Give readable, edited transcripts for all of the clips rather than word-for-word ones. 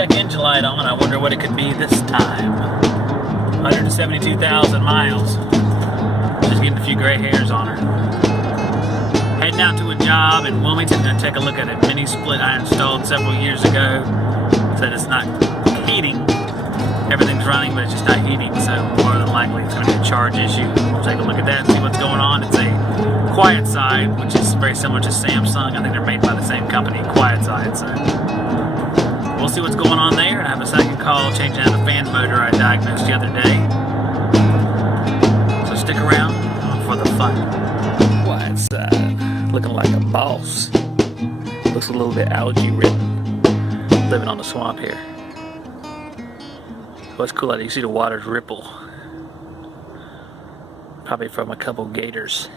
check engine light on. I wonder what it could be this time. 172,000 miles. Just getting a few gray hairs on her. Heading out to a job in Wilmington to take a look at a mini split I installed several years ago. Said it's not heating. Everything's running, but it's just not heating, so more than likely it's going to be a charge issue. We'll take a look at that and see what's going on. It's a Quietside, which is very similar to Samsung. I think they're made by the same company, Quietside. So we'll see what's going on there. I have a second call changing out a fan motor I diagnosed the other day. So stick around for the fun. Quietside, looking like a boss. Looks a little bit algae ridden. Living on the swamp here. What's cool out here, you see the waters ripple. Probably from a couple gators.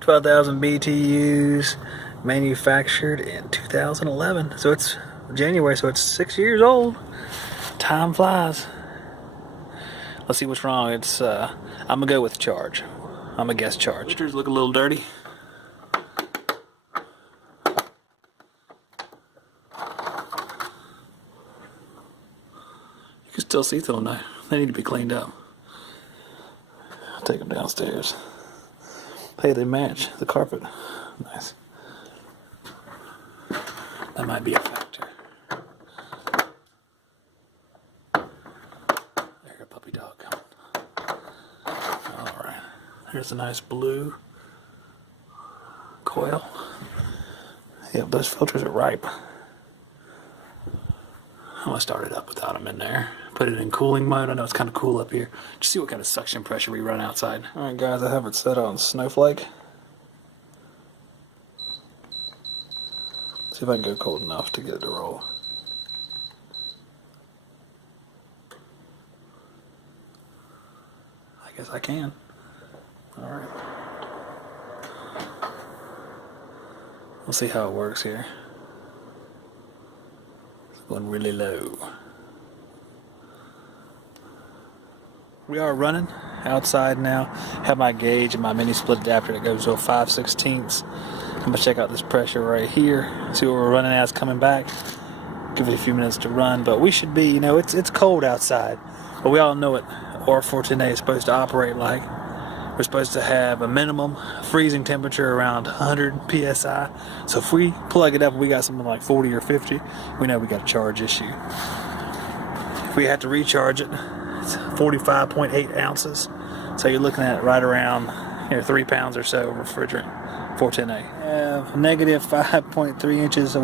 12,000 BTUs, manufactured in 2011. So it's January, so it's 6 years old. Time flies. Let's see what's wrong. It's I'm gonna go with charge. I'm gonna guess charge. Filters look a little dirty. You can still see through them now. They need to be cleaned up. I'll take them downstairs. Hey, they match the carpet. Nice. That might be a factor. There's a puppy dog coming. Alright. Here's a nice blue coil. Yep, those filters are ripe. I'm going to start it up without them in there. Put it in cooling mode. I know it's kind of cool up here. Just see what kind of suction pressure we run outside. Alright guys, I have it set on Snowflake. See if I can go cold enough to get it to roll. I guess I can. Alright. We'll see how it works here. It's going really low. We are running outside now. Have my gauge and my mini split adapter that goes to a 5/16. I'm gonna check out this pressure right here, see what we're running as coming back. Give it a few minutes to run, but we should be, you know, it's cold outside, but we all know what R410A is supposed to operate like. We're supposed to have a minimum freezing temperature around 100 psi. So if we plug it up and we got something like 40 or 50, we know we got a charge issue. If we have to recharge it, it's 45.8 ounces. So you're looking at right around 3 pounds or so of refrigerant, 410A. Negative 5.3 inches,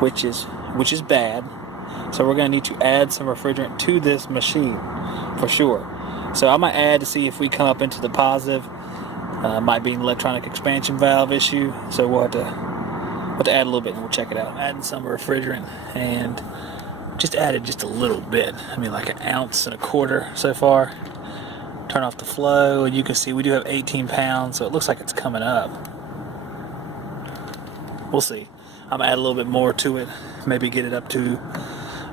which is bad. So we're going to need to add some refrigerant to this machine for sure. So I'm going to add to see if we come up into the positive. Might be an electronic expansion valve issue. So we'll have to add a little bit and we'll check it out. Adding some refrigerant and just added just a little bit. I mean like 1.25 ounces so far. Turn off the flow and you can see we do have 18 pounds. So it looks like it's coming up. We'll see. I'm going to add a little bit more to it. Maybe get it up to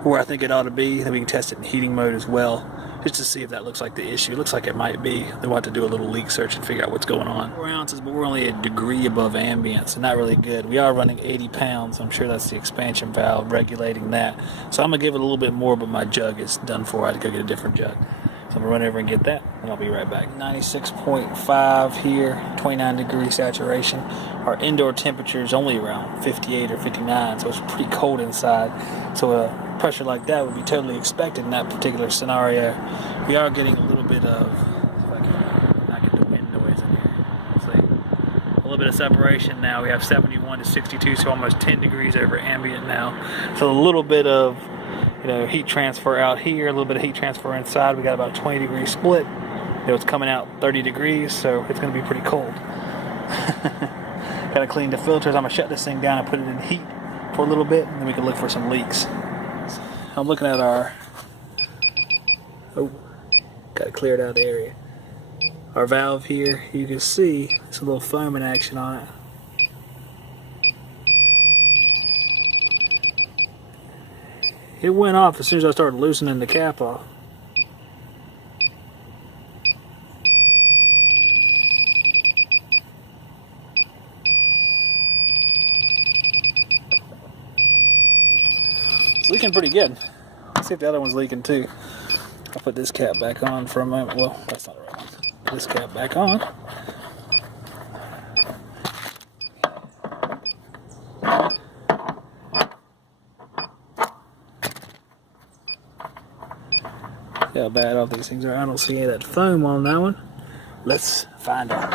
where I think it ought to be. Then we can test it in heating mode as well. Just to see if that looks like the issue. It looks like it might be. Then we'll have to do a little leak search and figure out what's going on. 4 ounces, but we're only a degree above ambient, so not really good. We are running 80 pounds. I'm sure that's the expansion valve regulating that. So I'm going to give it a little bit more, but my jug is done for. I had to go get a different jug. So I'm going to run over and get that, and I'll be right back. 96.5 here, 29 degree saturation. Our indoor temperature is only around 58 or 59, so it's pretty cold inside. So pressure like that would be totally expected in that particular scenario. We are getting a little bit of, if I can not get the wind noise in here, see, a little bit of separation now. We have 71 to 62, so almost 10 degrees over ambient now. So a little bit of heat transfer out here, a little bit of heat transfer inside. We got about 20 degree split. It's coming out 30 degrees, so it's going to be pretty cold. Got to clean the filters. I'm going to shut this thing down and put it in heat for a little bit, and then we can look for some leaks. I'm looking at our, got to clear it out of the area. Our valve here, you can see it's a little foaming action on it. It went off as soon as I started loosening the cap off. leaking pretty good. Let's see if the other one's leaking too. I'll put this cap back on for a moment. Well, that's not the right one. Put this cap back on. See how bad all these things are. I don't see any of that foam on that one. Let's find out.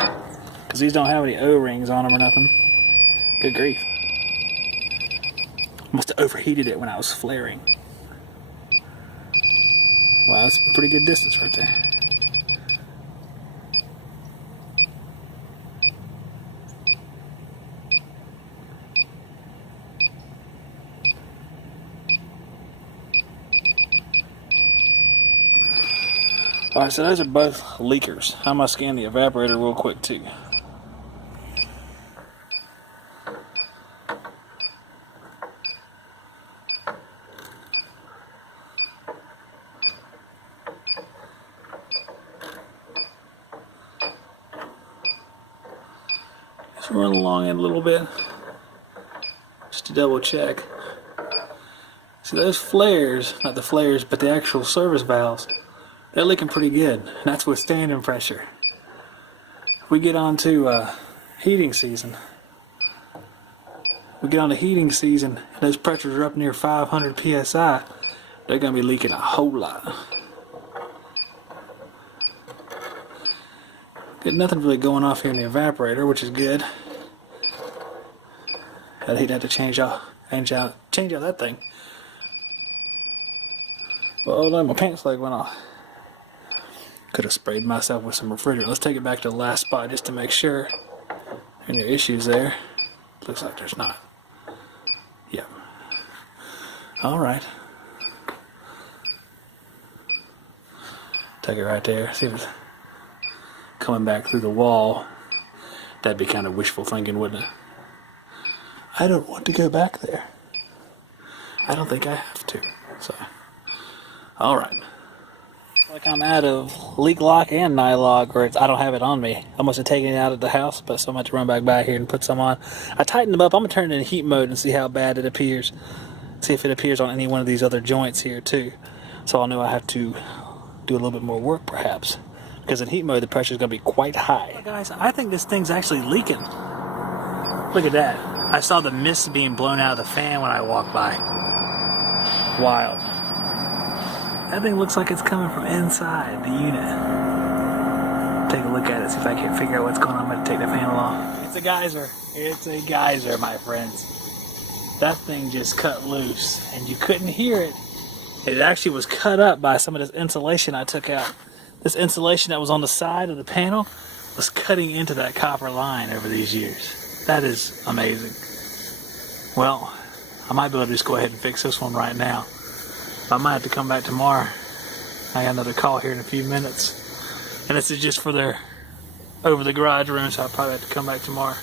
Because these don't have any O-rings on them or nothing. Good grief. Must have overheated it when I was flaring. Wow, that's a pretty good distance right there. Alright, so those are both leakers. I'm going to scan the evaporator real quick too. Just run along it a little bit, just to double check. See those flares, not the flares, but the actual service valves, they're leaking pretty good, and that's withstanding pressure. If we get on to heating season, and those pressures are up near 500 psi, they're going to be leaking a whole lot. Got nothing really going off here in the evaporator, which is good. I'd hate to have to change out that thing. Well, no, my pants leg went off. Could have sprayed myself with some refrigerant. Let's take it back to the last spot just to make sure. Any issues there? Looks like there's not. Yep. Alright. Take it right there. See if it's coming back through the wall. That'd be kind of wishful thinking, wouldn't it? I don't want to go back there. I don't think I have to. So, alright. Like I'm out of leak lock and nylog, or I don't have it on me. I must have taken it out of the house, but so I'm going to run back by here and put some on. I tightened them up. I'm going to turn it in heat mode and see how bad it appears. See if it appears on any one of these other joints here too. So I'll know I have to do a little bit more work perhaps. Because in heat mode the pressure is going to be quite high. Well, guys, I think this thing's actually leaking. Look at that. I saw the mist being blown out of the fan when I walked by. Wild. That thing looks like it's coming from inside the unit. Take a look at it, see if I can figure out what's going on. I'm going to take the fan off. It's a geyser. It's a geyser, my friends. That thing just cut loose, and you couldn't hear it. It actually was cut up by some of this insulation I took out. This insulation that was on the side of the panel was cutting into that copper line over these years. That is amazing. Well, I might be able to just go ahead and fix this one right now. I might have to come back tomorrow. I got another call here in a few minutes. And this is just for their over the garage room, so I'll probably have to come back tomorrow.